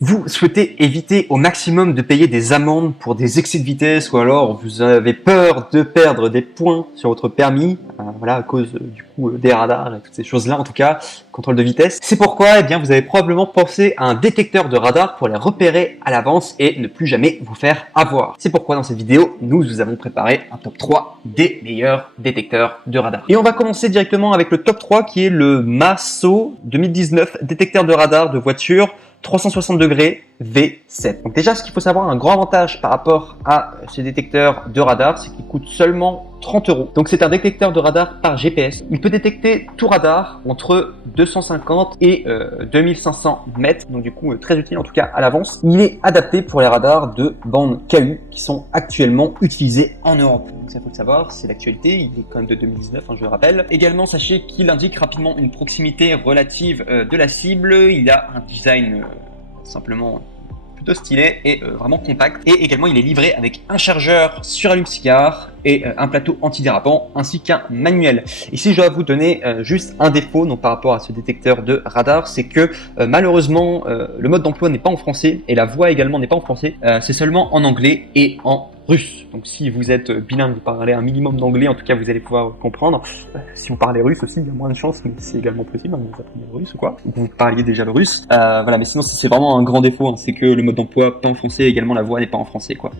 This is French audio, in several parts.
Vous souhaitez éviter au maximum de payer des amendes pour des excès de vitesse ou alors vous avez peur de perdre des points sur votre permis, voilà, à cause du coup des radars et toutes ces choses-là, en tout cas, contrôle de vitesse. C'est pourquoi vous avez probablement pensé à un détecteur de radar pour les repérer à l'avance et ne plus jamais vous faire avoir. C'est pourquoi dans cette vidéo, nous vous avons préparé un top 3 des meilleurs détecteurs de radar. Et on va commencer directement avec le top 3 qui est le Masso 2019 détecteur de radar de voiture 360 degrés V7. Donc déjà, ce qu'il faut savoir, un grand avantage par rapport à ce détecteur de radar, c'est qu'il coûte seulement 30 €. Donc c'est un détecteur de radar par GPS. Il peut détecter tout radar entre 250 et 2500 mètres. Donc du coup, très utile en tout cas à l'avance. Il est adapté pour les radars de bande KU qui sont actuellement utilisés en Europe. Donc ça faut le savoir, c'est l'actualité. Il est quand même de 2019, je le rappelle. Également, sachez qu'il indique rapidement une proximité relative de la cible. Il a un design simplement plutôt stylé et vraiment compact. Et également, il est livré avec un chargeur sur allume-cigare et un plateau antidérapant ainsi qu'un manuel. Ici, je dois vous donner juste un défaut donc, par rapport à ce détecteur de radar, c'est que malheureusement, le mode d'emploi n'est pas en français et la voix également n'est pas en français. C'est seulement en anglais et en russe. Donc si vous êtes bilingue, vous parlez un minimum d'anglais, en tout cas vous allez pouvoir comprendre. Si vous parlez russe aussi, il y a moins de chance, mais c'est également possible, vous apprenez le russe ou quoi. Donc vous parliez déjà le russe. Voilà, mais sinon c'est vraiment un grand défaut, c'est que le mode d'emploi pas en français, également la voix n'est pas en français, quoi.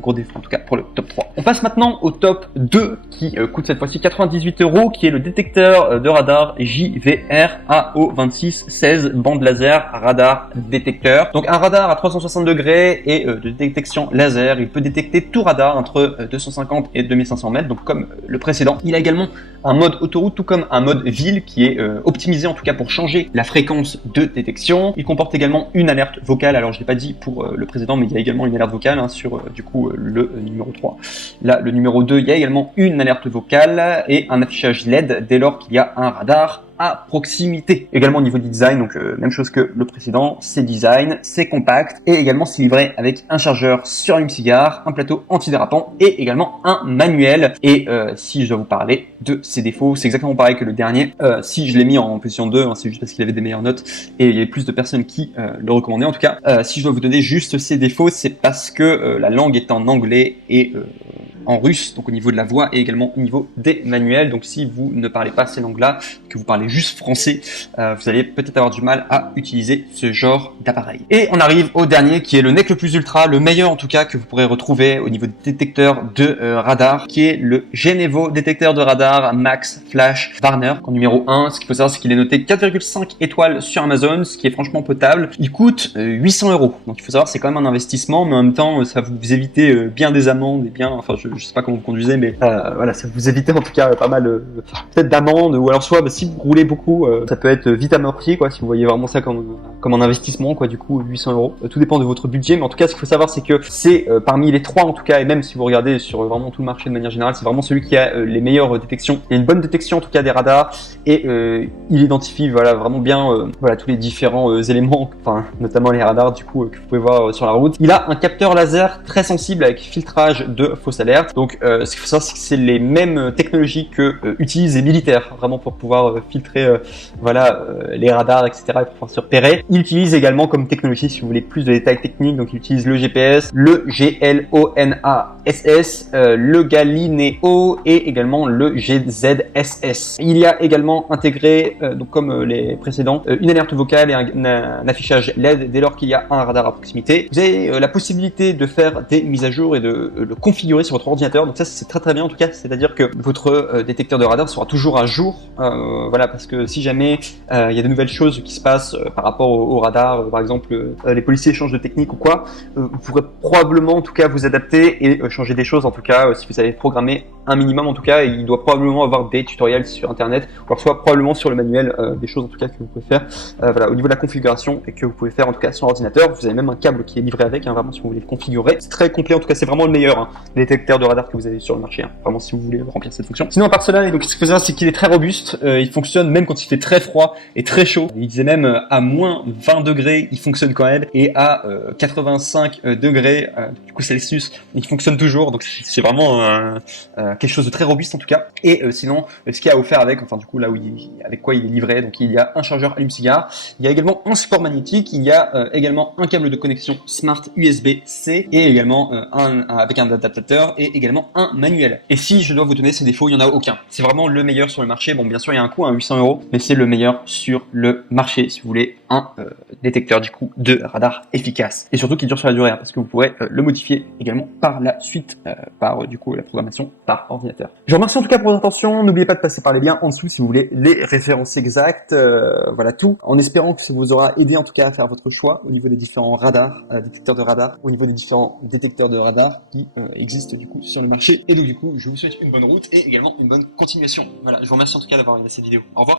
Gros défaut en tout cas pour le top 3. On passe maintenant au top 2 qui coûte cette fois-ci 98 €, qui est le détecteur de radar JVR AO2616 bande laser radar détecteur. Donc un radar à 360 degrés et de détection laser. Il peut détecter tout radar entre 250 et 2500 mètres, donc comme le précédent. Il a également un mode autoroute tout comme un mode ville qui est optimisé en tout cas pour changer la fréquence de détection. Il comporte également une alerte vocale. Alors je l'ai pas dit pour le précédent, mais il y a également une alerte vocale sur du coup le numéro 3. Là, le numéro 2, il y a également une alerte vocale et un affichage LED dès lors qu'il y a un radar à proximité. Également au niveau du design, donc même chose que le précédent, c'est design, c'est compact et également c'est livré avec un chargeur sur allume-cigare, un plateau antidérapant et également un manuel. Et si je dois vous parler de ses défauts, c'est exactement pareil que le dernier. Si je l'ai mis en position 2, c'est juste parce qu'il avait des meilleures notes et il y avait plus de personnes qui le recommandaient. En tout cas, si je dois vous donner juste ses défauts, c'est parce que la langue est en anglais et en russe, donc au niveau de la voix et également au niveau des manuels. Donc si vous ne parlez pas ces langues-là, que vous parlez juste français, vous allez peut-être avoir du mal à utiliser ce genre d'appareil. Et on arrive au dernier qui est le NEC le plus ultra, le meilleur en tout cas que vous pourrez retrouver au niveau des détecteurs de radar, qui est le Genevo détecteur de radar Max Flash Warner. En numéro 1, ce qu'il faut savoir, c'est qu'il est noté 4,5 étoiles sur Amazon, ce qui est franchement potable. Il coûte 800 €. Donc il faut savoir, c'est quand même un investissement, mais en même temps, ça vous évite bien des amendes et bien, enfin je sais pas comment vous conduisez, mais voilà, ça vous évite en tout cas pas mal peut-être d'amendes, ou alors soit si vous roulez beaucoup, ça peut être vite amorti quoi, si vous voyez vraiment ça comme un investissement quoi, du coup 800 €. Tout dépend de votre budget, mais en tout cas ce qu'il faut savoir c'est que c'est parmi les trois en tout cas, et même si vous regardez sur vraiment tout le marché de manière générale, c'est vraiment celui qui a les meilleures détections. Il y a une bonne détection en tout cas des radars et il identifie voilà vraiment bien voilà tous les différents éléments, enfin notamment les radars du coup que vous pouvez voir sur la route. Il a un capteur laser très sensible avec filtrage de fausses alertes. Donc ce qu'il faut savoir c'est que c'est les mêmes technologies que utilisent les militaires vraiment pour pouvoir filtrer voilà les radars etc et pour pouvoir se repérer. Il utilise également comme technologie, si vous voulez plus de détails techniques, donc il utilise le GPS, le GLONASS, le Galileo et également le GZSS. Il y a également intégré donc comme les précédents une alerte vocale et un affichage LED dès lors qu'il y a un radar à proximité. Vous avez la possibilité de faire des mises à jour et de le configurer sur votre ordinateur, donc ça c'est très bien en tout cas, c'est-à-dire que votre détecteur de radar sera toujours à jour, voilà, parce que si jamais il y a de nouvelles choses qui se passent par rapport au radar, par exemple les policiers changent de technique ou quoi, vous pourrez probablement en tout cas vous adapter et changer des choses en tout cas si vous avez programmé un minimum en tout cas, et il doit probablement avoir des tutoriels sur internet, ou alors soit probablement sur le manuel des choses en tout cas que vous pouvez faire voilà, au niveau de la configuration et que vous pouvez faire en tout cas sur l'ordinateur. Vous avez même un câble qui est livré avec, vraiment si vous voulez le configurer. C'est très complet en tout cas, c'est vraiment le meilleur détecteur de radar que vous avez sur le marché, vraiment si vous voulez remplir cette fonction. Sinon à part cela, donc ce qu'il faut savoir c'est qu'il est très robuste, il fonctionne même quand il fait très froid et très chaud. Il disait même à moins 20 degrés il fonctionne quand même, et à 85 degrés du coup Celsius il fonctionne toujours. Donc c'est vraiment quelque chose de très robuste en tout cas. Et sinon, ce qu'il y a offert avec, enfin du coup là où avec quoi il est livré, donc il y a un chargeur allume-cigare, il y a également un support magnétique, il y a également un câble de connexion Smart USB-C et également avec un adaptateur et également un manuel. Et si je dois vous donner ses défauts, il n'y en a aucun. C'est vraiment le meilleur sur le marché. Bon, bien sûr, il y a un coût à 800 €, mais c'est le meilleur sur le marché si vous voulez un détecteur du coup de radar efficace et surtout qui dure sur la durée, hein, parce que vous pourrez le modifier également par la suite par du coup la programmation par ordinateur. Je vous remercie en tout cas pour votre attention. N'oubliez pas de passer par les liens en dessous si vous voulez les références exactes. Voilà tout. En espérant que ça vous aura aidé en tout cas à faire votre choix au niveau des différents radars, détecteurs de radar, au niveau des différents détecteurs de radar qui existent du coup sur le marché. Et donc du coup, je vous souhaite une bonne route et également une bonne continuation. Voilà, je vous remercie en tout cas d'avoir regardé cette vidéo. Au revoir.